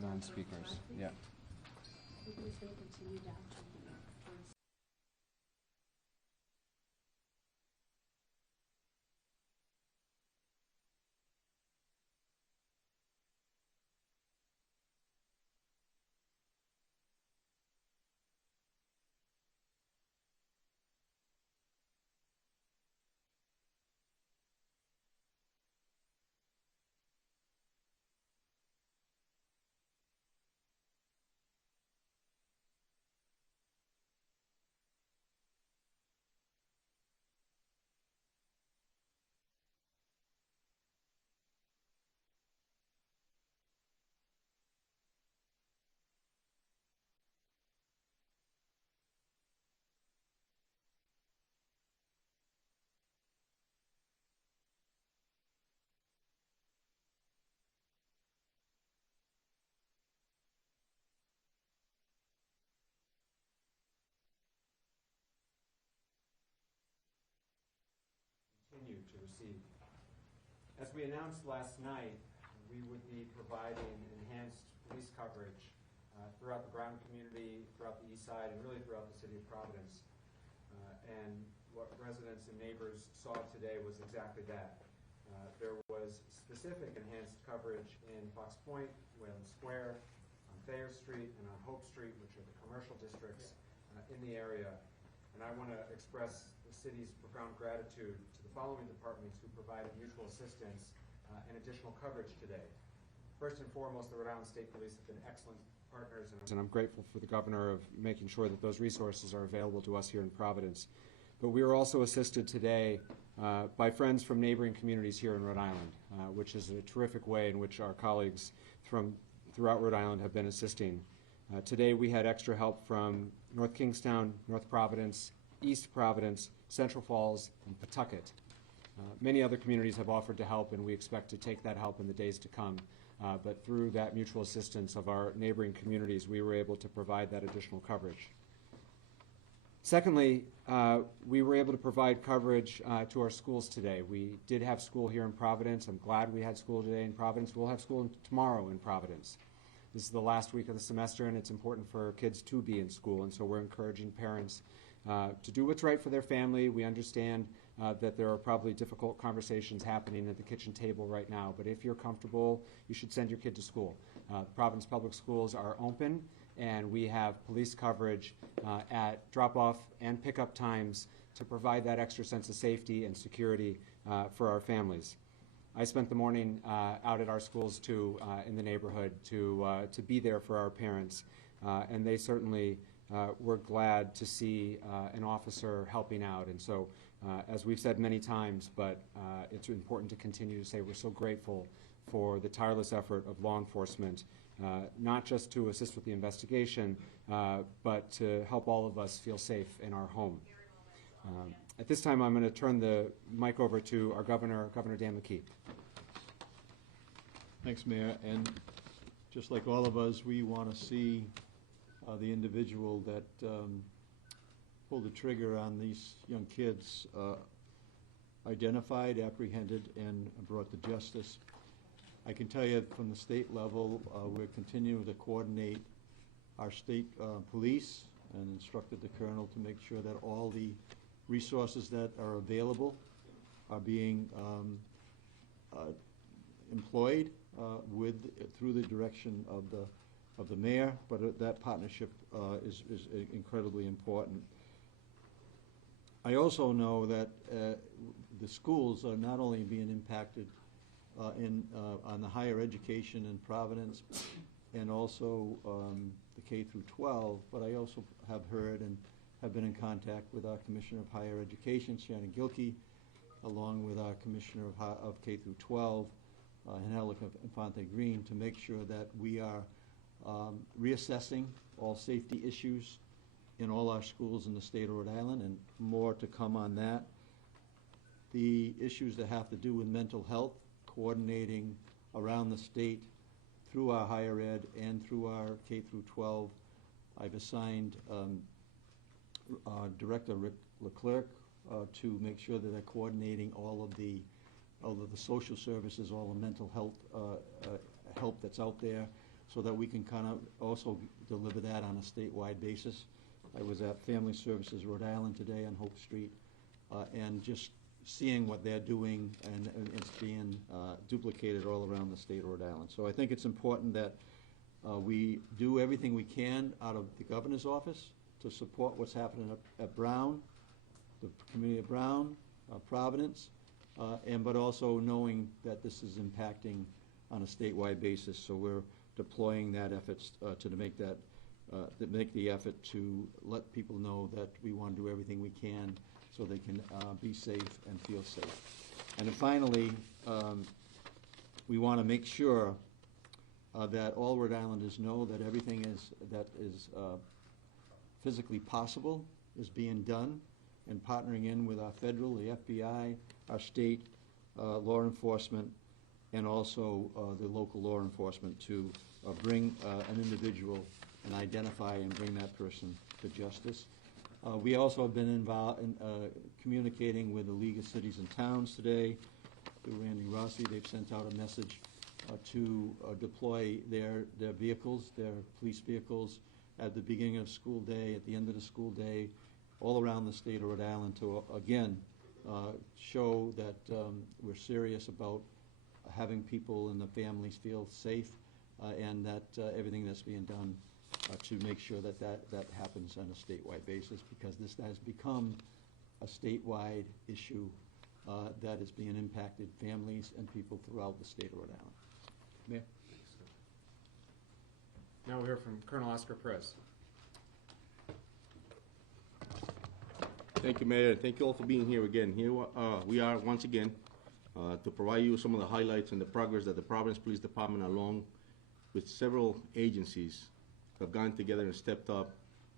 non-speakers. Yeah. Is going to continue down to towards continue to receive. As we announced last night, we would be providing enhanced police coverage throughout the Brown community, throughout the east side, and really throughout the city of Providence. And what residents and neighbors saw today was exactly that. There was specific enhanced coverage in Fox Point, Wayland Square, on Thayer Street, and on Hope Street, which are the commercial districts in the area. And I want to express the city's profound gratitude to the following departments who provided mutual assistance and additional coverage today. First and foremost, the Rhode Island State Police have been excellent partners, and I'm grateful for the governor of making sure that those resources are available to us here in Providence. But we were also assisted today by friends from neighboring communities here in Rhode Island, which is a terrific way in which our colleagues from throughout Rhode Island have been assisting. Today we had extra help from North Kingstown, North Providence, East Providence, Central Falls, and Pawtucket. Many other communities have offered to help, and we expect to take that help in the days to come. But through that mutual assistance of our neighboring communities, we were able to provide that additional coverage. Secondly, we were able to provide coverage to our schools today. We did have school here in Providence. I'm glad we had school today in Providence. We'll have school tomorrow in Providence. This is the last week of the semester, and it's important for kids to be in school, and so we're encouraging parents to do what's right for their family. We understand that there are probably difficult conversations happening at the kitchen table right now, but if you're comfortable, you should send your kid to school. Providence Public Schools are open, and we have police coverage at drop-off and pickup times to provide that extra sense of safety and security for our families. I spent the morning out at our schools too in the neighborhood to be there for our parents, and they certainly were glad to see an officer helping out. And so, as we've said many times, but it's important to continue to say we're so grateful for the tireless effort of law enforcement, not just to assist with the investigation, but to help all of us feel safe in our home. At this time, I'm going to turn the mic over to our governor, Governor Dan McKee. Thanks, Mayor. And just like all of us, we want to see the individual that pulled the trigger on these young kids identified, apprehended, and brought to justice. I can tell you from the state level, we're continuing to coordinate our state police and instructed the colonel to make sure that all the resources that are available are being employed through the direction of the mayor, but that partnership is incredibly important. I also know that the schools are not only being impacted on the higher education in Providence and also the K through 12, but I also have heard and have been in contact with our Commissioner of Higher Education, Shannon Gilkey, along with our Commissioner of K through 12, Angelica Infante Green, to make sure that we are reassessing all safety issues in all our schools in the state of Rhode Island, and more to come on that. The issues that have to do with mental health, coordinating around the state through our higher ed and through our K through 12. I've assigned Director Rick Leclerc to make sure that they're coordinating all of the social services, all the mental health help that's out there. so that we can kind of also deliver that on a statewide basis. I was at Family Services Rhode Island today on Hope Street, and just seeing what they're doing, and it's being duplicated all around the state of Rhode Island. So I think it's important that we do everything we can out of the governor's office to support what's happening at Brown, the community of Brown, Providence, but also knowing that this is impacting on a statewide basis. So we're deploying that efforts to make the effort to let people know that we want to do everything we can so they can be safe and feel safe. And then finally, we want to make sure that all Rhode Islanders know that everything that is physically possible is being done, and partnering in with our federal, the FBI, our state law enforcement, and also the local law enforcement to bring an individual and identify and bring that person to justice. We also have been involved in communicating with the League of Cities and Towns today, through Randy Rossi. They've sent out a message to deploy their vehicles, their police vehicles, at the beginning of school day, at the end of the school day, all around the state of Rhode Island to, again, show that we're serious about having people and the families feel safe, and that everything that's being done to make sure that happens on a statewide basis, because this has become a statewide issue that is being impacted families and people throughout the state of Rhode Island. Mayor? Now we'll hear from Colonel Oscar Perez. Thank you, Mayor. Thank you all for being here again. Here we are once again to provide you some of the highlights and the progress that the Providence Police Department, along with several agencies, have gone together and stepped up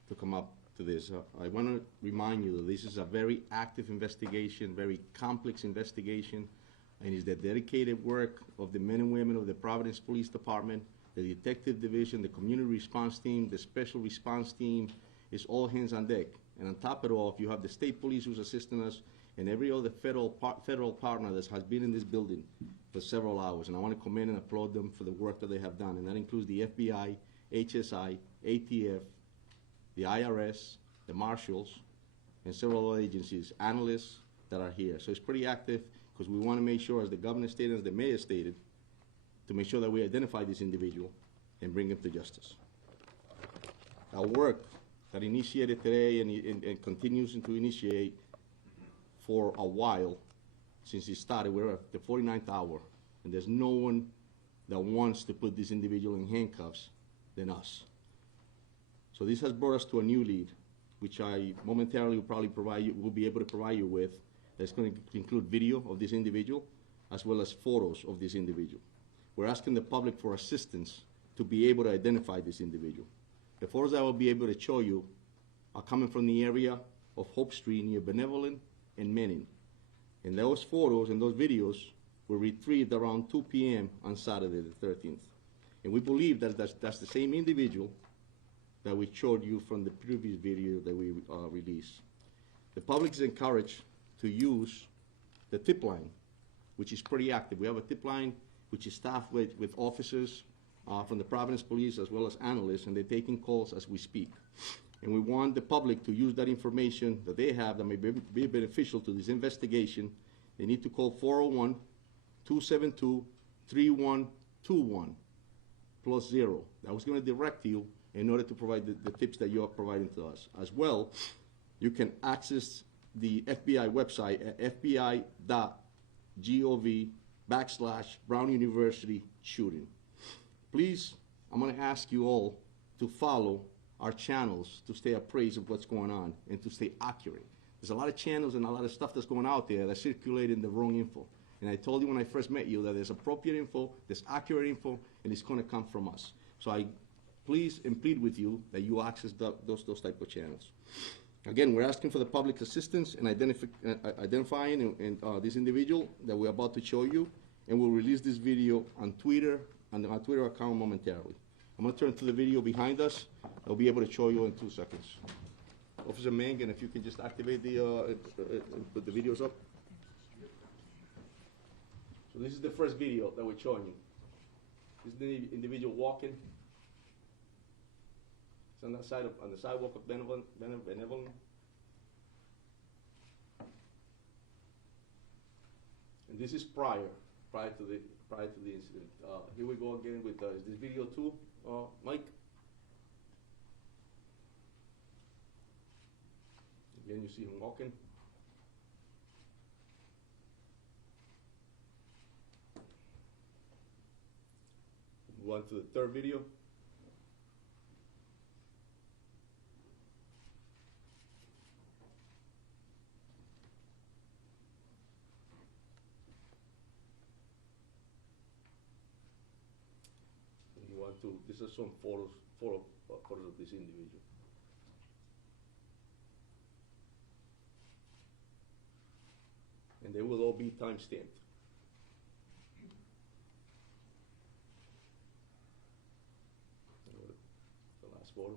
to come up to this. I want to remind you that this is a very active investigation, very complex investigation, and it's the dedicated work of the men and women of the Providence Police Department, the Detective Division, the Community Response Team, the Special Response Team. It's all hands on deck. And on top of it all, you have the state police who's assisting us, and every other federal partner that has been in this building for several hours. And I want to commend and applaud them for the work that they have done. And that includes the FBI, HSI, ATF, the IRS, the Marshals, and several other agencies, analysts that are here. So it's pretty active, because we want to make sure, as the governor stated, as the mayor stated, to make sure that we identify this individual and bring him to justice. Our work that initiated today and continues to initiate for a while since it started. We're at the 49th hour, and there's no one that wants to put this individual in handcuffs than us. So this has brought us to a new lead, which I momentarily will be able to provide you with. That's going to include video of this individual as well as photos of this individual. We're asking the public for assistance to be able to identify this individual. The photos I will be able to show you are coming from the area of Hope Street near Benevolent and Menin. And those photos and those videos were retrieved around 2 p.m. on Saturday the 13th. And we believe that that's the same individual that we showed you from the previous video that we released. The public is encouraged to use the tip line, which is pretty active. We have a tip line which is staffed with officers from the Providence Police as well as analysts, and they're taking calls as we speak. And we want the public to use that information that they have that may be beneficial to this investigation. They need to call 401-272-3121 +0. That was going to direct you in order to provide the tips that you are providing to us. As well, you can access the FBI website at fbi.gov/Brown University shooting. Please, I'm going to ask you all to follow our channels to stay appraised of what's going on and to stay accurate. There's a lot of channels and a lot of stuff that's going out there that's circulating the wrong info. And I told you when I first met you that there's appropriate info, there's accurate info, and it's going to come from us. So I please and plead with you that you access those type of channels. Again, we're asking for the public's assistance in identifying this individual that we're about to show you, and we'll release this video on Twitter, on our Twitter account momentarily. I'm going to turn to the video behind us. I'll be able to show you in 2 seconds. Officer Mangan, if you can just activate put the videos up. So this is the first video that we're showing you. This is the individual walking It's on the sidewalk of Benevolent. And this is prior to the incident. Here we go again with is this video too, Mike? Again, you see him walking. Move on to the third video. These are some photos of this individual. And they will all be time-stamped. The last photo.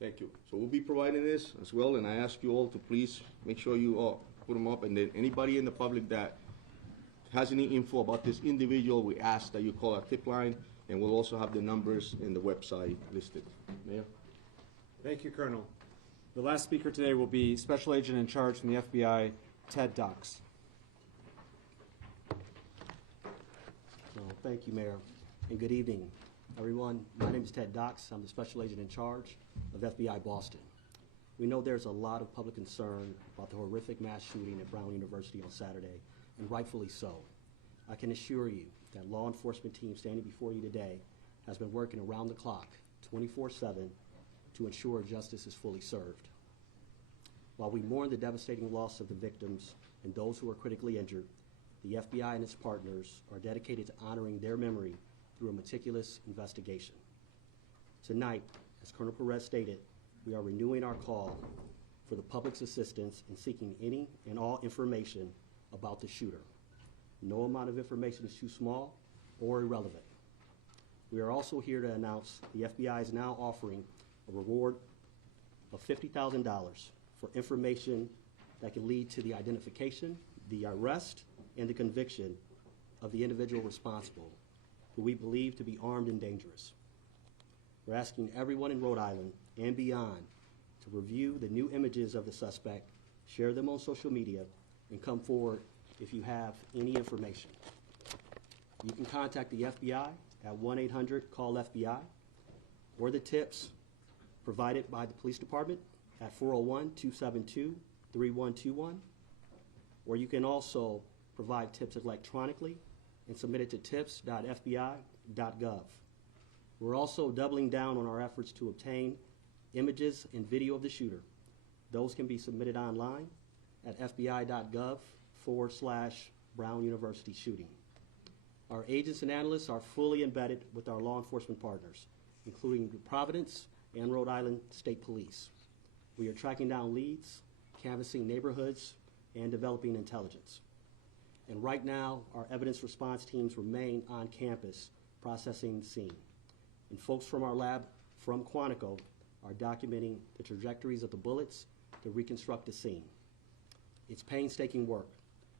Thank you. So we'll be providing this as well, and I ask you all to please make sure you put them up, and then anybody in the public that has any info about this individual, we ask that you call our tip line, and we'll also have the numbers in the website listed. Mayor? Thank you, Colonel. The last speaker today will be Special Agent in Charge from the FBI, Ted Dox. Well, thank you, Mayor, and good evening, everyone. My name is Ted Dox. I'm the Special Agent in Charge of FBI Boston. We know there's a lot of public concern about the horrific mass shooting at Brown University on Saturday, and rightfully so. I can assure you that law enforcement team standing before you today has been working around the clock, 24/7, to ensure justice is fully served. While we mourn the devastating loss of the victims and those who are critically injured, the FBI and its partners are dedicated to honoring their memory through a meticulous investigation. Tonight, as Colonel Perez stated, we are renewing our call for the public's assistance in seeking any and all information about the shooter. No amount of information is too small or irrelevant. We are also here to announce the FBI is now offering a reward of $50,000 for information that can lead to the identification, the arrest, and the conviction of the individual responsible, who we believe to be armed and dangerous. We're asking everyone in Rhode Island and beyond to review the new images of the suspect, share them on social media, and come forward if you have any information. You can contact the FBI at 1-800-CALL-FBI or the tips provided by the police department at 401-272-3121, or you can also provide tips electronically and submit it to tips.fbi.gov. We're also doubling down on our efforts to obtain images and video of the shooter. Those can be submitted online at fbi.gov/Brown University shooting. Our agents and analysts are fully embedded with our law enforcement partners, including the Providence and Rhode Island State Police. We are tracking down leads, canvassing neighborhoods, and developing intelligence. And right now, our evidence response teams remain on campus processing the scene. And folks from our lab from Quantico are documenting the trajectories of the bullets to reconstruct the scene. It's painstaking work,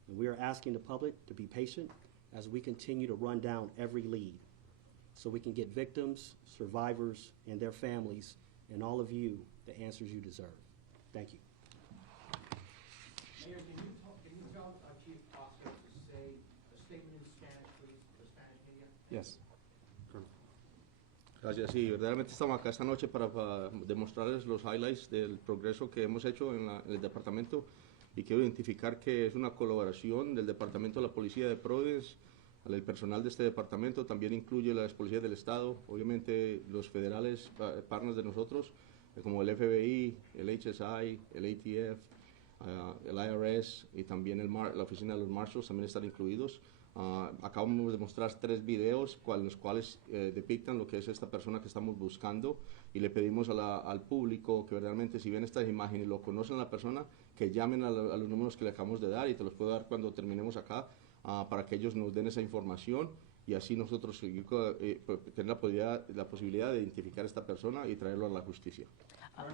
and we are asking the public to be patient as we continue to run down every lead so we can get victims, survivors, and their families, and all of you the answers you deserve. Thank you. Mayor, can you tell Chief Oscar to say a statement in Spanish, please, for the Spanish media? Yes. Gracias. Sí, verdaderamente estamos acá esta noche para demostrarles los highlights del progreso que hemos hecho en el departamento, y quiero identificar que es una colaboración del Departamento de la Policía de Providence, el personal de este departamento, también incluye las policías del Estado, obviamente los federales, partners de nosotros, como el FBI, el HSI, el ATF, el IRS y también la oficina de los Marshals también están incluidos. Acabamos de mostrar 3 videos los cuales depictan lo que es esta persona que estamos buscando, y le pedimos al público que verdaderamente, si ven estas imágenes y lo conocen a la persona, que llamen a los números que le acabamos de dar, y te los puedo dar cuando terminemos acá, para que ellos nos den esa información y así nosotros tener la posibilidad de identificar a esta persona y traerlo a la justicia.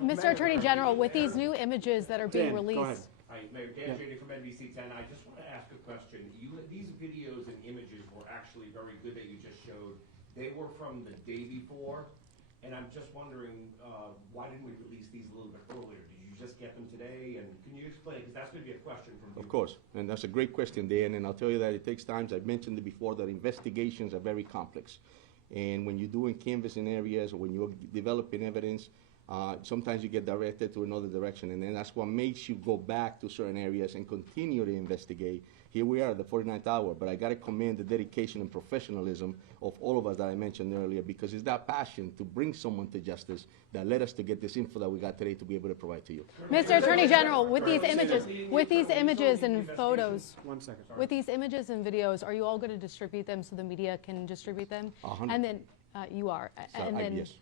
Mr. Attorney General, with these new images that are being Dan, go ahead. released, Mayor Dan Yeah. Jada from NBC10. I just want to ask a question. These videos and images were actually very good that you just showed. They were from the day before, and I'm just wondering, why didn't we release these a little bit earlier? Did you just get them today? And can you explain? Because that's going to be a question from Of you. course, and that's a great question, Dan, and I'll tell you that it takes time. I've mentioned it before, that investigations are very complex. And when you're doing canvassing areas or when you're developing evidence, sometimes you get directed to another direction, and then that's what makes you go back to certain areas and continue to investigate. Here we are at the 49th hour, but I got to commend the dedication and professionalism of all of us that I mentioned earlier, because it's that passion to bring someone to justice that led us to get this info that we got today to be able to provide to you. Mr. Attorney General, with these images and photos, One second. with these images and videos, are you all going to distribute them so the media can distribute them? 100. And then, you are. And then, yes.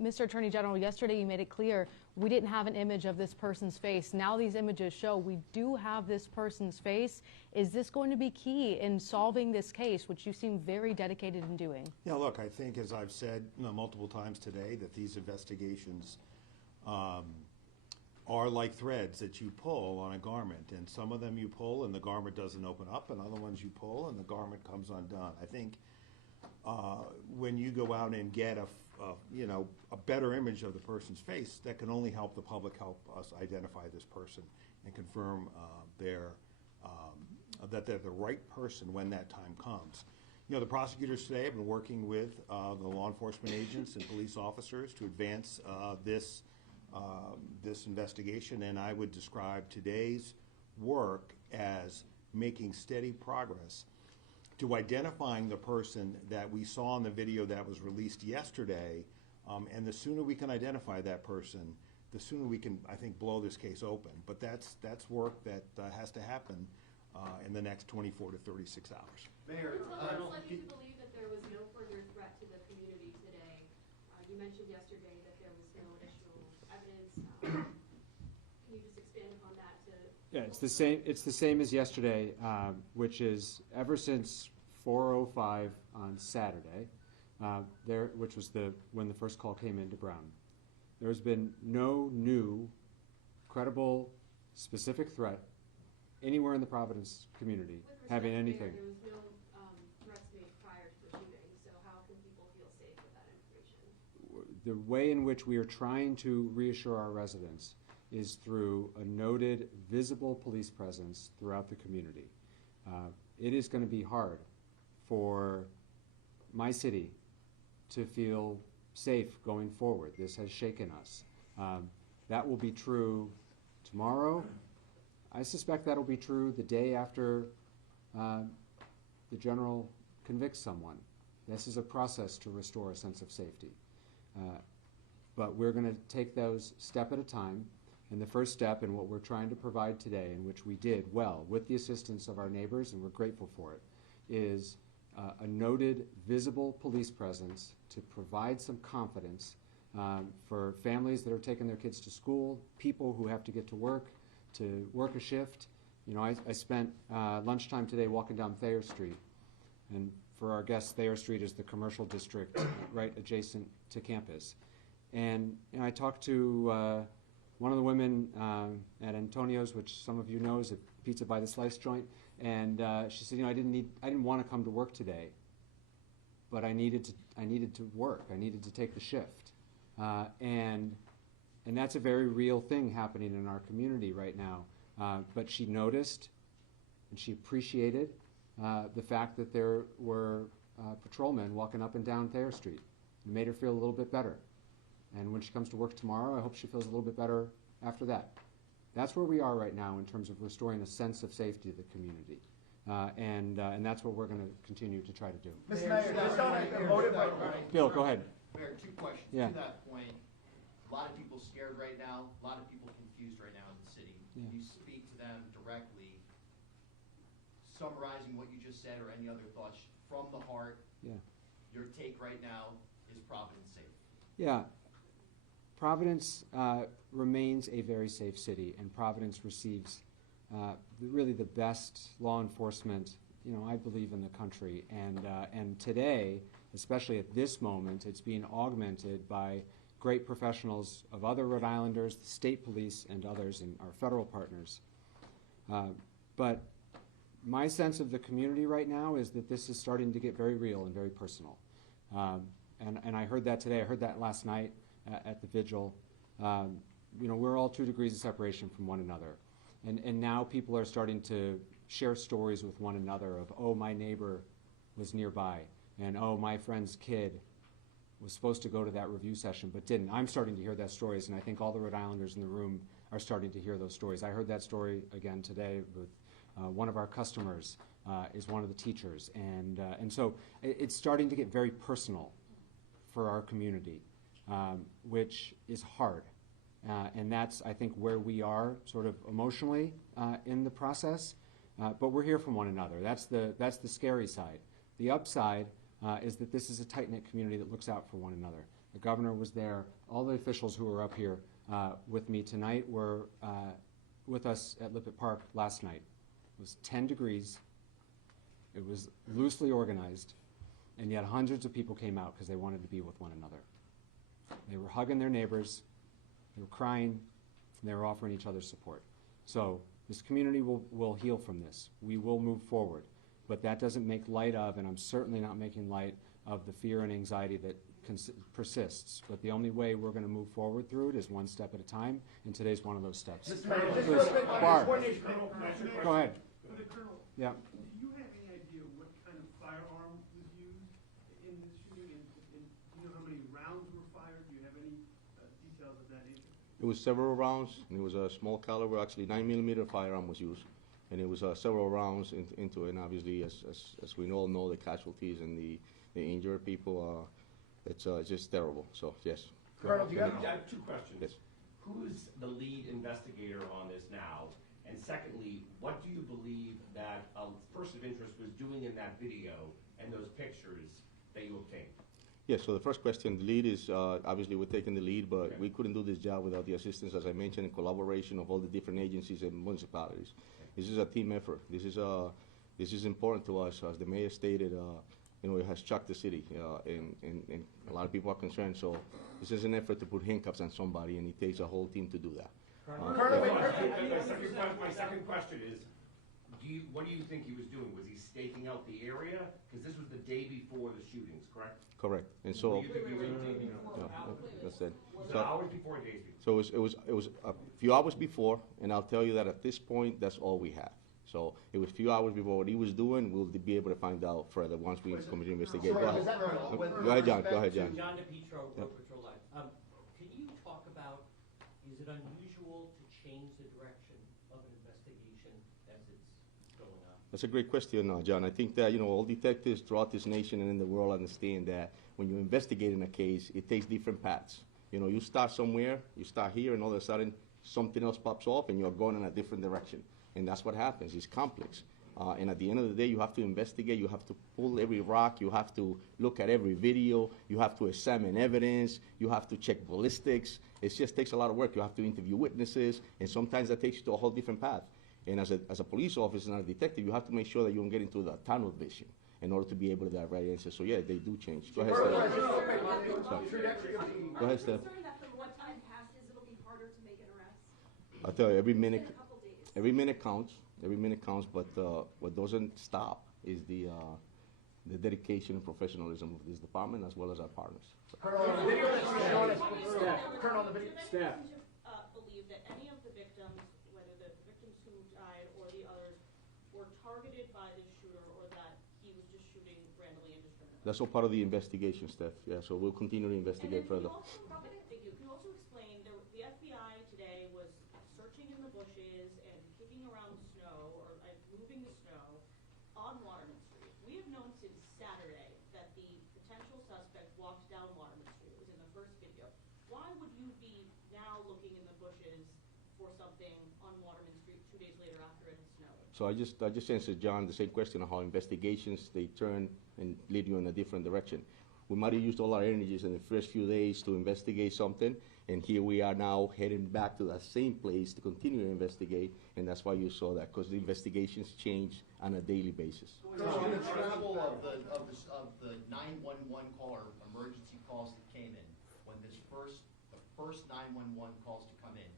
Mr. Attorney General, yesterday you made it clear we didn't have an image of this person's face. Now these images show we do have this person's face. Is this going to be key in solving this case, which you seem very dedicated in doing? Yeah, look, I think, as I've said multiple times today, that these investigations are like threads that you pull on a garment, and some of them you pull and the garment doesn't open up, and other ones you pull and the garment comes undone. I think when you go out and get a better image of the person's face, that can only help the public, help us identify this person and confirm that they're the right person when that time comes. You know, the prosecutors today have been working with the law enforcement agents and police officers to advance this investigation, and I would describe today's work as making steady progress to identifying the person that we saw in the video that was released yesterday, and the sooner we can identify that person, the sooner we can, I think, blow this case open. But that's work that has to happen in the next 24 to 36 hours. Mayor, what led you to believe that there was no further threat to the community today? You mentioned yesterday that there was no additional evidence. Can you just expand upon that? Yeah, it's the same. It's the same as yesterday, which is ever since 4:05 on Saturday, which was when the first call came into Brown. There's been no new, credible, specific threat anywhere in the Providence community having anything. There was no threats made prior to the shooting, so how can people feel safe with that information? The way in which we are trying to reassure our residents is through a noted, visible police presence throughout the community. It is going to be hard for my city to feel safe going forward. This has shaken us. That will be true tomorrow. I suspect that'll be true the day after the general convicts someone. This is a process to restore a sense of safety. But we're going to take those step at a time. And the first step in what we're trying to provide today, in which we did well with the assistance of our neighbors, and we're grateful for it, is a noted, visible police presence to provide some confidence for families that are taking their kids to school, people who have to get to work a shift. You know, I spent lunchtime today walking down Thayer Street, and for our guests, Thayer Street is the commercial district right adjacent to campus. And you know, I talked to one of the women at Antonio's, which some of you know is a pizza by the slice joint, and she said, you know, I didn't want to come to work today, but I needed to work. I needed to take the shift, and that's a very real thing happening in our community right now. But she noticed, and she appreciated the fact that there were patrolmen walking up and down Thayer Street. It made her feel a little bit better. And when she comes to work tomorrow, I hope she feels a little bit better after that. That's where we are right now in terms of restoring a sense of safety to the community. And that's what we're going to continue to try to do. Mr. Mayor, just on Bill, go ahead. Mayor, two questions. Yeah. To that point, a lot of people scared right now, a lot of people confused right now in the city. Yeah. Can you speak to them directly, summarizing what you just said or any other thoughts from the heart? Yeah. Your take right now, is Providence safe? Yeah. Providence remains a very safe city, and Providence receives really the best law enforcement, you know, I believe, in the country. And today, especially at this moment, it's being augmented by great professionals of other Rhode Islanders, the state police, and others, and our federal partners. But my sense of the community right now is that this is starting to get very real and very personal. And I heard that today. I heard that last night at the vigil. We're all 2 degrees of separation from one another. And now people are starting to share stories with one another of, oh, my neighbor was nearby, and oh, my friend's kid was supposed to go to that review session but didn't. I'm starting to hear those stories, and I think all the Rhode Islanders in the room are starting to hear those stories. I heard that story again today with one of our customers is one of the teachers, and so it's starting to get very personal for our community, which is hard. And that's, I think, where we are sort of emotionally in the process. But we're here from one another. That's the scary side. The upside is that this is a tight-knit community that looks out for one another. The governor was there. All the officials who were up here with me tonight were with us at Lippert Park last night. It was 10 degrees. It was loosely organized, and yet hundreds of people came out because they wanted to be with one another. They were hugging their neighbors. They were crying, and they were offering each other support. So this community will heal from this. We will move forward. But that doesn't make light of, and I'm certainly not making light of, the fear and anxiety that persists. But the only way we're going to move forward through it is one step at a time, and today's one of those steps. Please, Barb. Go ahead. For the Colonel, Yeah. do you have any idea what kind of firearm was used in this shooting? And do you know how many rounds were fired? Do you have any details of that nature? It was several rounds, and it was a small caliber, actually 9mm firearm was used. And it was several rounds into it, and obviously, as we all know, the casualties and the injured people, it's just terrible. So, yes. Colonel, I have 2 questions. Yes. Who's the lead investigator on this now? And secondly, what do you believe that a person of interest was doing in that video and those pictures that you obtained? Yeah, so the first question, the lead is, obviously we're taking the lead, but we couldn't do this job without the assistance, as I mentioned, and collaboration of all the different agencies and municipalities. This is a team effort. This is important to us. As the mayor stated, it has shocked the city, and a lot of people are concerned. So this is an effort to put handcuffs on somebody, and it takes a whole team to do that. My second question is, what do you think he was doing? Was he staking out the area? Because this was the day before the shootings, correct? Correct. And so, that's it. So hours before, days So before. it was a few hours before, and I'll tell you that at this point, that's all we have. So it was a few hours before. What he was doing, we'll be able to find out further once we come to investigate. Go ahead. Go ahead, John. Go ahead, John. John DePietro, Road Patrol Live. Can you talk about, is it unusual to change the direction of an investigation as it's going on? That's a great question, John. I think that, all detectives throughout this nation and in the world understand that when you're investigating a case, it takes different paths. You start somewhere, you start here, and all of a sudden something else pops off and you're going in a different direction. And that's what happens. It's complex. And at the end of the day, you have to investigate, you have to pull every rock, you have to look at every video, you have to examine evidence, you have to check ballistics. It just takes a lot of work. You have to interview witnesses, and sometimes that takes you to a whole different path. And as a police officer and a detective, you have to make sure that you don't get into the tunnel vision in order to be able to get the right answer. So yeah, they do change. Go ahead, Steph. Go ahead, Steph. Concerned that from what time passes, it'll be harder to make an arrest? I'll tell you, every It's been minute a couple days. Every minute counts. Every minute counts. But what doesn't stop is the dedication and professionalism of this department as well as our partners. Colonel, on the video that you're showing us, Colonel, on the video. Do they seem to believe that any of the victims, whether the victims who died or the others, were targeted by this shooter, or that he was just shooting randomly indiscriminately? That's all part of the investigation, Steph. Yeah, so we'll continue to investigate further. Can you also explain, the FBI today was searching in the bushes and kicking around snow, or moving the snow on Waterman Street. We have known since Saturday that the potential suspect walked down Waterman Street. It was in the first video. Why would you be now looking in the bushes for something on Waterman Street 2 days later after it had snowed? So I just answered John the same question on how investigations, they turn and lead you in a different direction. We might have used all our energies in the first few days to investigate something, and here we are now heading back to that same place to continue to investigate, and that's why you saw that, because the investigations change on a daily basis. So the travel of the 911 call or emergency calls that came in, when the first 911 calls to come in,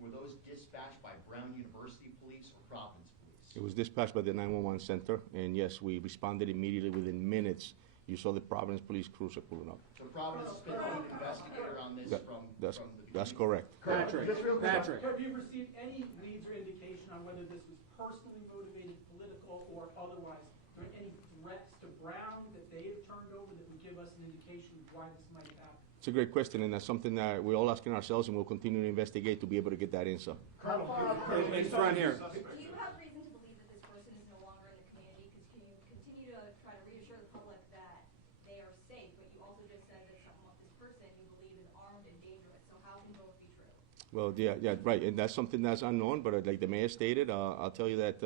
were those dispatched by Brown University Police or Providence Police? It was dispatched by the 911 center, and yes, we responded immediately within minutes. You saw the Providence police cruiser pulling up. So Providence has been the lead investigator on this That- from that's- the beginning? That's correct. Patrick, Patrick. Have you received any leads or indication on whether this was personally motivated, political, or otherwise? Are there any threats to Brown that they have turned over that would give us an indication of why this might happen? It's a great question, and that's something that we're all asking ourselves, and we'll continue to investigate to be able to get that answer. In front here. Do you have reason to believe that this person is no longer in the community? Because can you continue to try to reassure the public that they are safe, but you also just said that this person you believe is armed and dangerous, so how can both be true? Well, yeah, right, and that's something that's unknown, but like the mayor stated, I'll tell you that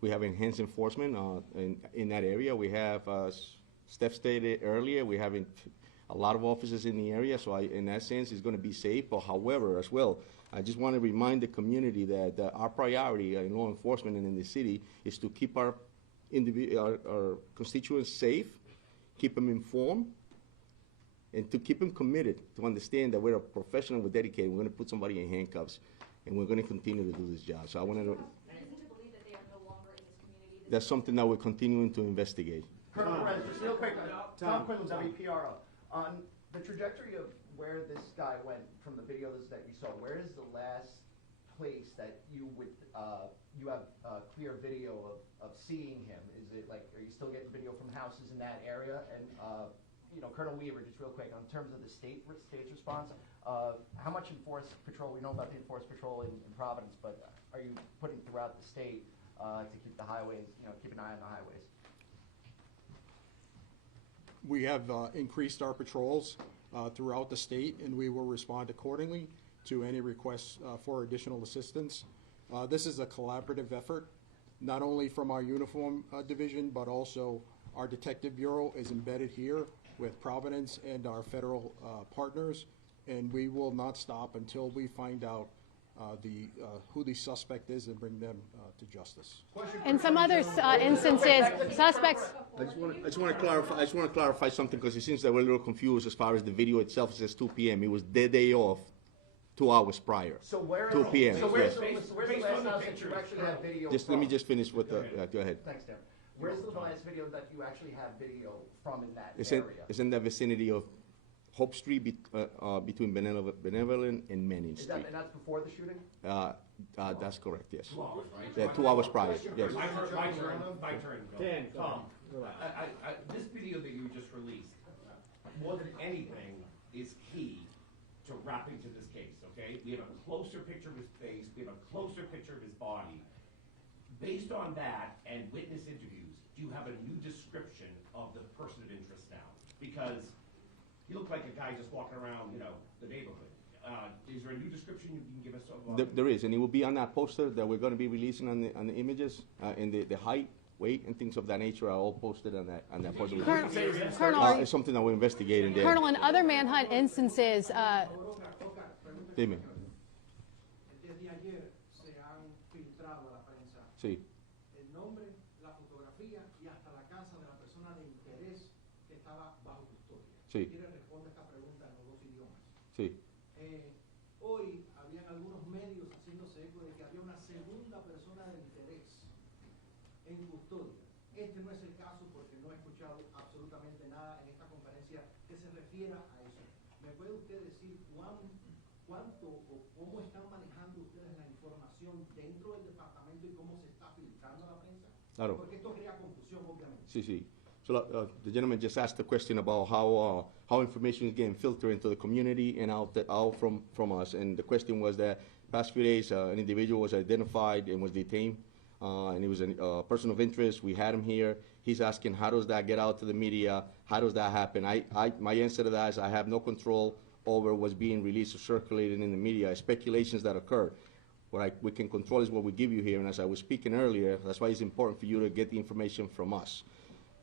we have enhanced enforcement in that area. We have, Steph stated earlier, we have a lot of officers in the area, so in that sense, it's going to be safe. But however, as well, I just want to remind the community that our priority in law enforcement and in the city is to keep our constituents safe, keep them informed, and to keep them committed, to understand that we're a professional, we're dedicated, we're going to put somebody in handcuffs, and we're going to continue to do this job. So I want to know, Reason to believe that they are no longer in this community? that's something that we're continuing to investigate. Colonel Perez, just real quick, Tom Quinlan, Tom. WPRO. On the trajectory of where this guy went from the videos that you saw, where is the last place that you would, you have clear video of seeing him? Is it like, are you still getting video from houses in that area? And, you know, Colonel Weaver, just real quick, in terms of the state's response, how much enforced patrol, we know about the enforced patrol in Providence, but are you putting throughout the state to keep the highways, you know, keep an eye on the highways? We have increased our patrols throughout the state, and we will respond accordingly to any requests for additional assistance. This is a collaborative effort, not only from our uniform division, but also our detective bureau is embedded here with Providence and our federal partners, and we will not stop until we find out who the suspect is and bring them to justice. In some other instances, suspects. I just want to clarify something, because it seems that we're a little confused as far as the video itself. It says 2 p.m. It was the day off, 2 hours prior. So where 2 p.m. So where's, yes. where's the last house that you actually have video Just from? let me just finish with the. Go ahead. Thanks, Dan. Where's the last video that you actually have video from in that It's area? it's in the vicinity of Hope Street between Benevolent and Manning Is that, Street. and that's before the shooting? That's correct. Yes. 2 hours, right? Yeah, 2 hours prior. Yes. My turn. Dan, Tom, this video that you just released, more than anything, is key to wrapping to this case, okay? We have a closer picture of his face, we have a closer picture of his body. Based on that and witness interviews, do you have a new description of the person of interest now? Because you look like a guy just walking around, you know, the neighborhood. Is there a new description you can give us of? There is, and it will be on that poster that we're going to be releasing on the images, and the height, weight, and things of that nature are all posted on that poster. Colonel, It's something that we're investigating there. Colonel, in other manhunt instances, Dime. Desde ayer se han filtrado a la prensa Sí. el nombre, la fotografía y hasta la casa de la persona de interés que estaba bajo custodia. Sí. ¿Quiere responder esta pregunta en los dos idiomas? Sí. Hoy habían algunos medios haciéndose eco de que había una segunda persona de interés en custodia. Este no es el caso porque no he escuchado absolutamente nada en esta conferencia que se refiera a eso. ¿Me puede usted decir cuánto o cómo están manejando ustedes la información dentro del departamento y cómo se está filtrando a la prensa? Claro. Porque esto crea confusión, obviamente. Sí, sí. So the gentleman just asked a question about how information is getting filtered into the community and out from us. And the question was that past few days an individual was identified and was detained, and he was a person of interest. We had him here. He's asking, how does that get out to the media? How does that happen? My answer to that is I have no control over what's being released or circulated in the media. Speculations that occur. What we can control is what we give you here. And as I was speaking earlier, that's why it's important for you to get the information from us.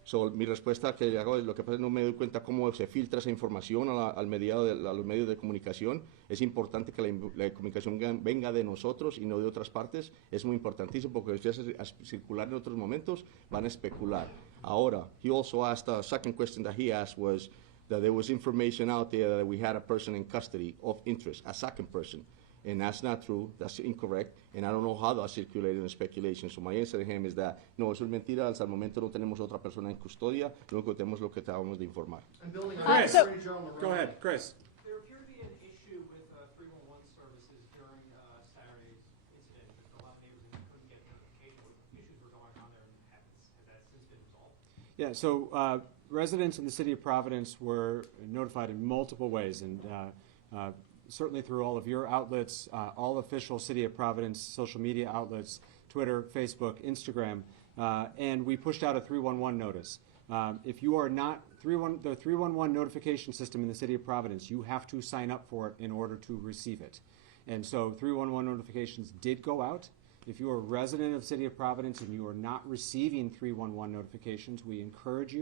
So, mi respuesta que le hago es lo que pasa es no me doy cuenta cómo se filtra esa información a los medios de comunicación. Es importante que la comunicación venga de nosotros y no de otras partes. Es muy importantísimo porque si hace circular en otros momentos van a especular. Ahora, he also asked, the second question that he asked was that there was information out there that we had a person in custody of interest, a second person. and that's not true, that's incorrect, and I don't know how that's circulated in speculation. So my answer to him is that, no, eso es mentira, hasta el momento no tenemos otra persona en custodia, lo único que tenemos es lo que acabamos de informar. And building on Chris, Attorney General go Moreno. ahead, Chris. There appeared to be an issue with 311 services during Saturday's incident. That a lot of neighbors couldn't get notification. What issues were going on there, and has that since been resolved? Yeah, so residents in the city of Providence were notified in multiple ways, and certainly through all of your outlets, all official City of Providence social media outlets, Twitter, Facebook, Instagram, and we pushed out a 311 notice. If you are not the 311 notification system in the City of Providence, you have to sign up for it in order to receive it. And so 311 notifications did go out. If you are a resident of the City of Providence and you are not receiving 311 notifications, we urge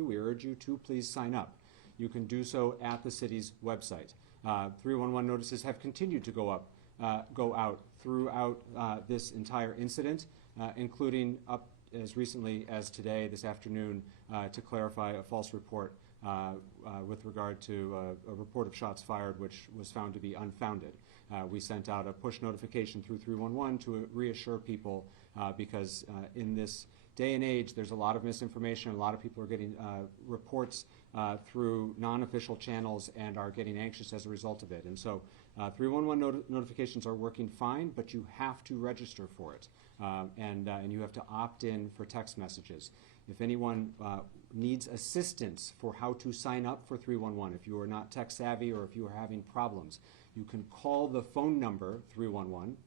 you to please sign up. You can do so at the city's website. 311 notices have continued to go out throughout this entire incident, including up as recently as today, this afternoon, to clarify a false report with regard to a report of shots fired, which was found to be unfounded. We sent out a push notification through 311 to reassure people because in this day and age, there's a lot of misinformation. A lot of people are getting reports through non-official channels and are getting anxious as a result of it. And so 311 notifications are working fine, but you have to register for it. And you have to opt in for text messages. If anyone needs assistance for how to sign up for 311, if you are not tech savvy or if you are having problems, you can call the phone number 311,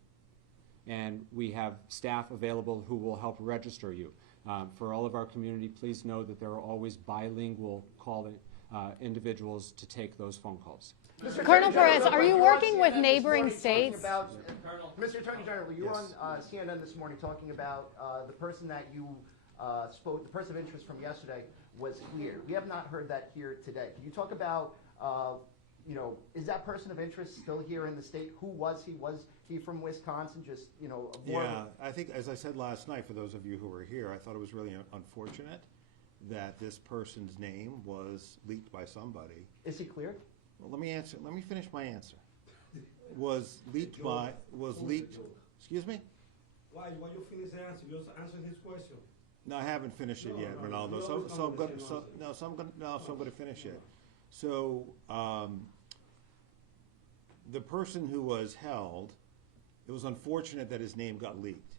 and we have staff available who will help register you. For all of our community, please know that there are always bilingual calling individuals to take those phone calls. Colonel Perez, are you working with neighboring states? Mr. Attorney General, you were on CNN this morning talking about the person that you spoke, the person of interest from yesterday was cleared. We have not heard that here today. Can you talk about, is that person of interest still here in the state? Who was he? Was he from Wisconsin? Just, Yeah, I think, as I said last night, for those of you who were here, I thought it was really unfortunate that this person's name was leaked by somebody. Is he cleared? Well, let me finish my answer. Was leaked, excuse me? Why you finish the answer? Just answer his question. No, I haven't finished it yet, Ronaldo. So I'm going to finish it. So the person who was held, it was unfortunate that his name got leaked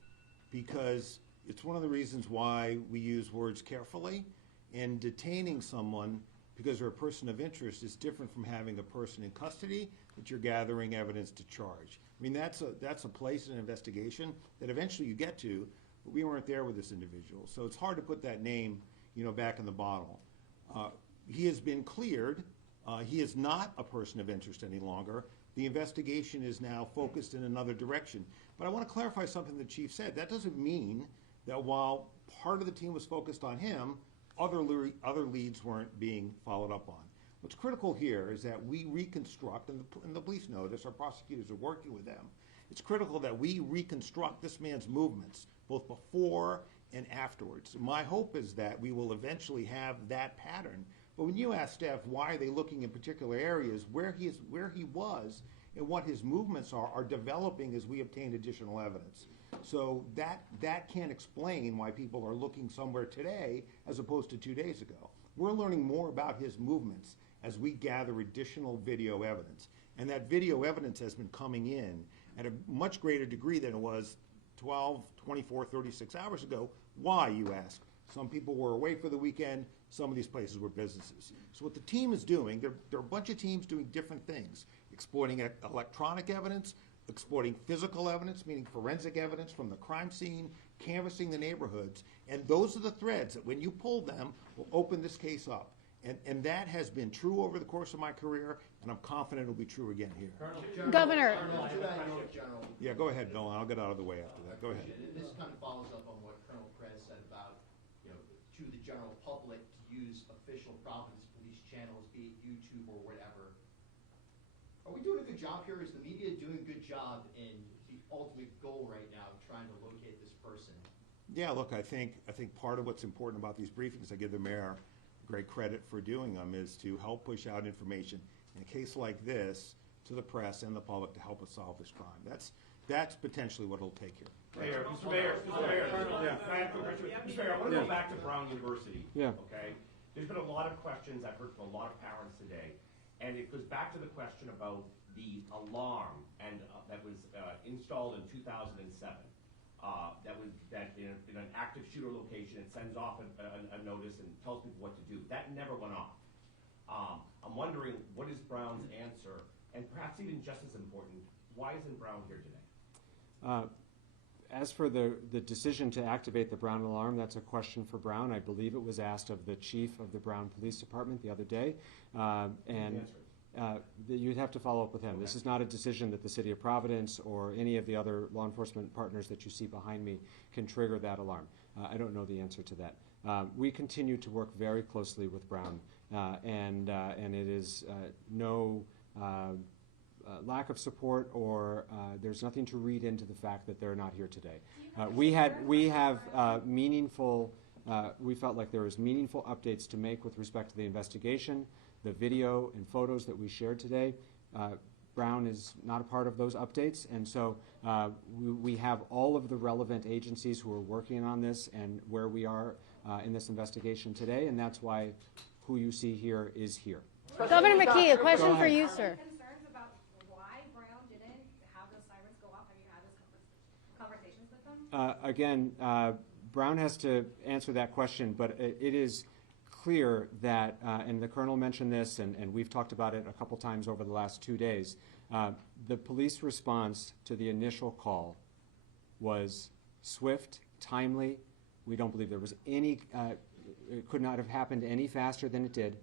because it's one of the reasons why we use words carefully, and detaining someone because they're a person of interest is different from having a person in custody that you're gathering evidence to charge. I mean, that's a place in an investigation that eventually you get to, but we weren't there with this individual. So it's hard to put that name, back in the bottle. He has been cleared. He is not a person of interest any longer. The investigation is now focused in another direction. But I want to clarify something the chief said. That doesn't mean that while part of the team was focused on him, other leads weren't being followed up on. What's critical here is that we reconstruct, and the police know this, our prosecutors are working with them, it's critical that we reconstruct this man's movements, both before and afterwards. My hope is that we will eventually have that pattern. But when you ask staff why are they looking in particular areas, where he was and what his movements are developing as we obtain additional evidence. So that can't explain why people are looking somewhere today as opposed to 2 days ago. We're learning more about his movements as we gather additional video evidence. And that video evidence has been coming in at a much greater degree than it was 12, 24, 36 hours ago. Why, you ask? Some people were away for the weekend. Some of these places were businesses. So what the team is doing, there are a bunch of teams doing different things, exploiting electronic evidence, exploiting physical evidence, meaning forensic evidence from the crime scene, canvassing the neighborhoods. And those are the threads that when you pull them will open this case up. And that has been true over the course of my career, and I'm confident it'll be true again here. Governor. Yeah, go ahead, Bill, and I'll get out of the way after that. Go ahead. And this kind of follows up on what Colonel Perez said about, to the general public to use official Providence police channels, be it YouTube or whatever. Are we doing a good job here? Is the media doing a good job in the ultimate goal right now, trying to locate this person? Yeah, look, I think part of what's important about these briefings, I give the mayor great credit for doing them, is to help push out information. In a case like this, to the press and the public to help us solve this crime. That's potentially what it'll take here. Mayor, Mr. Mayor, I want to go back to Brown University. Yeah. Okay? There's been a lot of questions I've heard from a lot of parents today, and it goes back to the question about the alarm and that was installed in 2007. That in an active shooter location, it sends off a notice and tells people what to do. That never went off. I'm wondering, what is Brown's answer? And perhaps even just as important, why isn't Brown here today? As for the decision to activate the Brown alarm, that's a question for Brown. I believe it was asked of the chief of the Brown Police Department the other day. You'd have to follow up with him. Okay. This is not a decision that the City of Providence or any of the other law enforcement partners that you see behind me can trigger that alarm. I don't know the answer to that. We continue to work very closely with Brown, and it is no lack of support, or there's nothing to read into the fact that they're not here today. We have meaningful. We felt like there was meaningful updates to make with respect to the investigation, the video and photos that we shared today. Brown is not a part of those updates, and so we have all of the relevant agencies who are working on this and where we are in this investigation today, and that's why who you see here is here. Governor McKee, a question for you, sir. Concerns about why Brown didn't have those sirens go off? Have you had those conversations with them? Again, Brown has to answer that question, but it is clear that, and the Colonel mentioned this, and we've talked about it a couple times over the last 2 days, the police response to the initial call was swift, timely. We don't believe there was any, it could not have happened any faster than it did.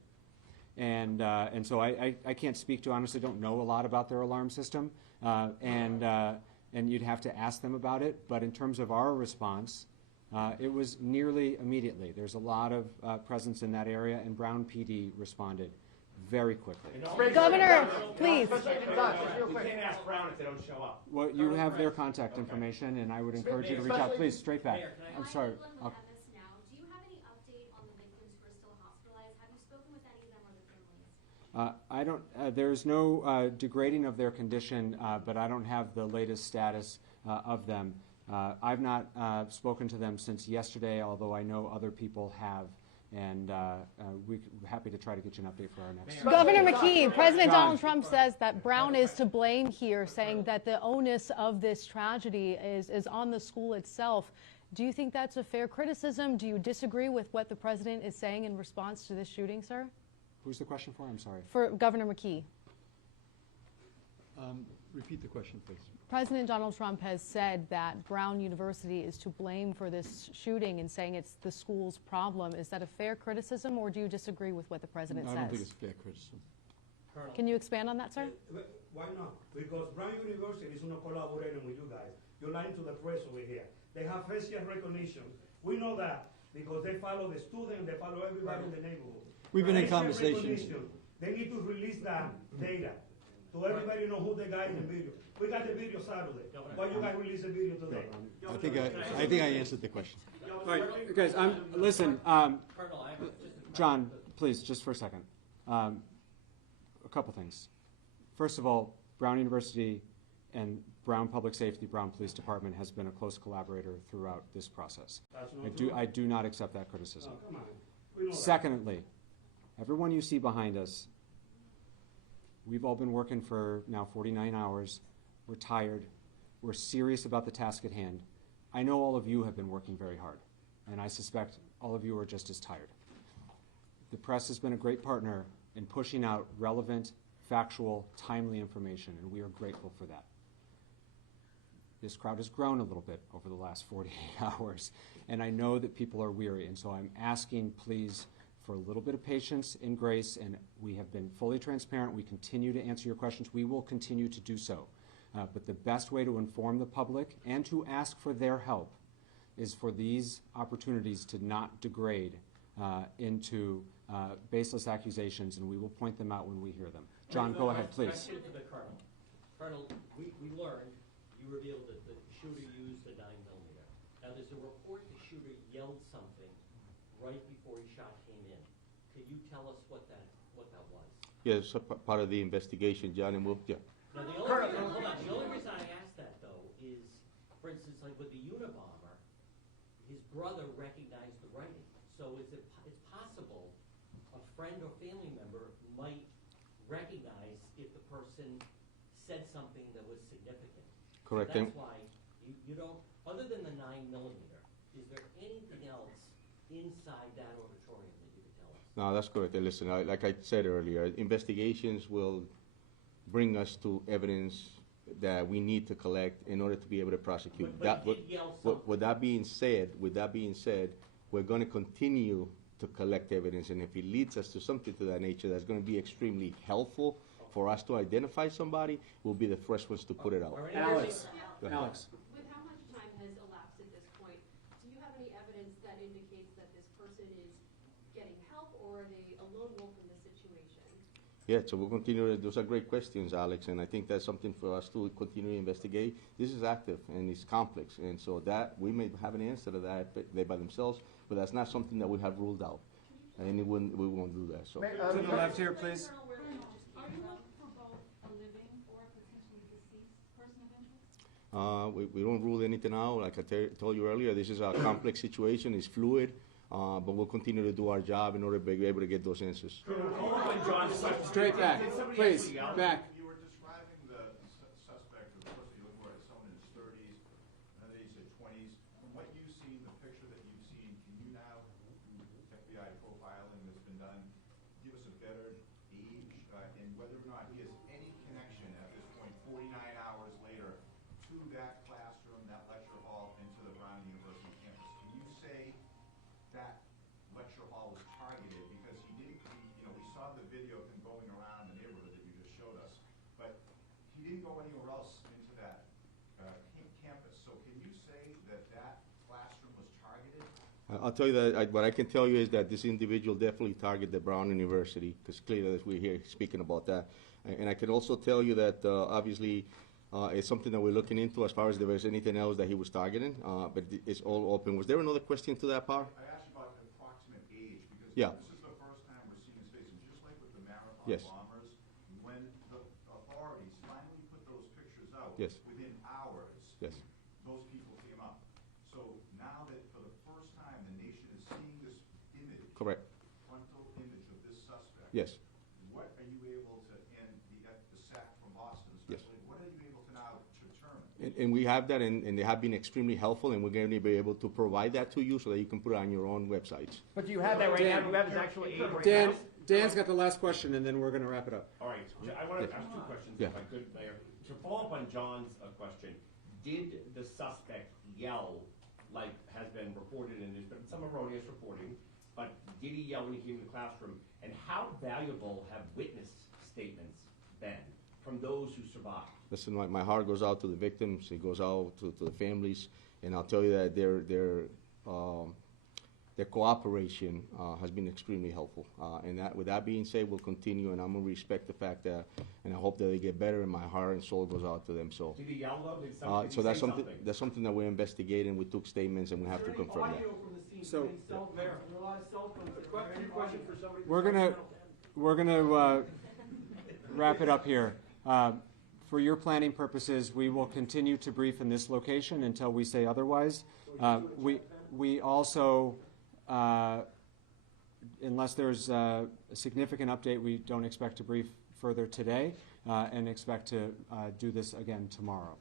And so I can't speak to, honestly, don't know a lot about their alarm system, and you'd have to ask them about it. But in terms of our response, it was nearly immediately. There's a lot of presence in that area, and Brown PD responded very quickly. Governor, please. We can't ask Brown if they don't show up. Well, you have their contact information, and I would encourage you to reach out. Please, straight back. I'm sorry. Do you have any update on the victims who are still hospitalized? Have you spoken with any of them or the families? I don't. There's no degrading of their condition, but I don't have the latest status of them. I've not spoken to them since yesterday, although I know other people have, and we're happy to try to get you an update for our next. Governor McKee, President Donald Trump says that Brown is to blame here, saying that the onus of this tragedy is on the school itself. Do you think that's a fair criticism? Do you disagree with what the president is saying in response to this shooting, sir? Who's the question for? I'm sorry. For Governor McKee. Repeat the question, please. President Donald Trump has said that Brown University is to blame for this shooting and saying it's the school's problem. Is that a fair criticism, or do you disagree with what the president says? I don't think it's fair criticism. Can you expand on that, sir? Why not? Because Brown University is not collaborating with you guys. You're lying to the press over here. They have facial recognition. We know that because they follow the students, they follow everybody in the neighborhood. We've been in Facial conversations. recognition. They need to release that data to everybody know who the guy in the video. We got the video Saturday. Why you guys release the video today? I think I answered the question. All right, guys, listen, John, please, just for a second. A couple things. First of all, Brown University and Brown Public Safety, Brown Police Department has been a close collaborator throughout this process. I do not accept that criticism. Oh, come on. We know Secondly, everyone you see behind us, we've all been working for now 49 hours. We're tired. We're serious about the task at hand. I know all of you have been working very hard, and I suspect all of you are just as tired. The press has been a great partner in pushing out relevant, factual, timely information, and we are grateful for that. This crowd has grown a little bit over the last 48 hours, and I know that people are weary, and so I'm asking, please, for a little bit of patience and grace, and we have been fully transparent. We continue to answer your questions. We will continue to do so. But the best way to inform the public and to ask for their help is for these opportunities to not degrade into baseless accusations, and we will point them out when we hear them. John, go ahead, please. Question to the Colonel. Colonel, we learned, you revealed that the shooter used a 9mm. Now, there's a report the shooter yelled something right before his shot came in. Could you tell us what that was? Yeah, it's a part of the investigation, John, and we'll, yeah. Now, hold on, the only reason I asked that, though, is, for instance, like with the Unabomber, his brother recognized the writing. So it's possible a friend or family member might recognize if the person said something that was significant. Correct. So that's why you don't, other than the 9mm, is there anything else inside that auditorium that you could tell us? No, that's correct. And listen, like I said earlier, investigations will bring us to evidence that we need to collect in order to be able to prosecute. But he did yell something. With that being said, we're going to continue to collect evidence, and if it leads us to something to that nature that's going to be extremely helpful for us to identify somebody, we'll be the first ones to put it out. Alex, Go ahead. Alex. With how much time has elapsed at this point, do you have any evidence that indicates that this person is getting help, or are they a lone wolf in this situation? Yeah, so we'll continue. Those are great questions, Alex, and I think that's something for us to continue to investigate. This is active and it's complex, and so that we may have an answer to that they by themselves, but that's not something that we have ruled out, and we won't do that. So. To the left here, please. Are you looking for both a living or a potentially deceased person of interest? We don't rule anything out. Like I told you earlier, this is a complex situation. It's fluid, but we'll continue to do our job in order to be able to get those answers. Straight back, please, back. You were describing the suspect, of course, you look for someone in his 30s, and then you said 20s. From what you've seen, the picture that you've seen, can you now, FBI profiling that's been done, give us a better age and whether or not he has any connection at this point, 49 hours later, to that classroom, that lecture hall, and to the Brown University campus? Can you say that lecture hall was targeted? Because he didn't, we saw the video of him going around the neighborhood that you just showed us, but he didn't go anywhere else into that campus. So can you say that that classroom was targeted? I'll tell you that what I can tell you is that this individual definitely targeted the Brown University, because clearly that we're here speaking about that. And I can also tell you that obviously it's something that we're looking into as far as if there's anything else that he was targeting, but it's all open. Was there another question to that part? I asked you about the approximate age, because Yeah. this is the first time we're seeing his face, and just like with the marathon Yes. bombers, when the authorities finally put those pictures out, Yes. within hours, Yes. those people came up. So now that for the first time the nation is seeing this image, Correct. frontal image of this suspect, Yes. what are you able to, and the SAC from Boston Yes. especially, what are you able to now determine? And we have that, and they have been extremely helpful, and we're going to be able to provide that to you so that you can put it on your own websites. But do you have that right now? Do you have his actual age right Dan, now? Dan's got the last question, and then we're going to wrap it up. All right, I want to Yeah. ask two questions, Yeah. if I could, Mayor. To follow up on John's question, did the suspect yell, like has been reported, and there's been some erroneous reporting, but did he yell when he came to the classroom? And how valuable have witness statements been from those who survived? Listen, my heart goes out to the victims, it goes out to the families, and I'll tell you that their cooperation has been extremely helpful. And that, with that being said, we'll continue, and I'm going to respect the fact that, and I hope that they get better, and my heart and soul goes out to them. So, Did he yell though? Did so he that's say something that we're investigating. We took statements, and we have to confirm that. So, We're we're gonna wrap it up here. For your planning purposes, we will continue to brief in this location until we say otherwise. We also, unless there's a significant update, we don't expect to brief further today and expect to do this again tomorrow.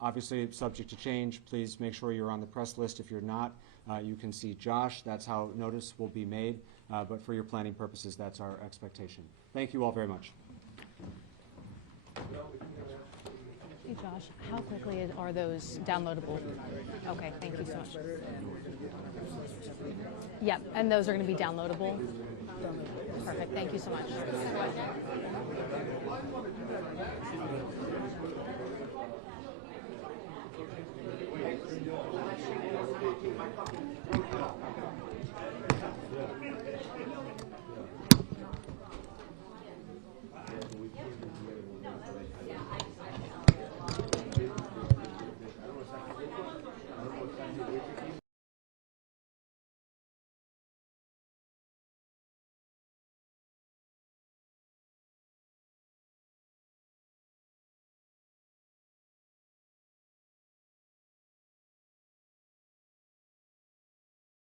Obviously, it's subject to change. Please make sure you're on the press list. If you're not, you can see Josh. That's how notice will be made. But for your planning purposes, that's our expectation. Thank you all very much. Hey, Josh, how quickly are those downloadable? Okay, thank you so much. Yeah, and those are going to be downloadable? Perfect, thank you so much.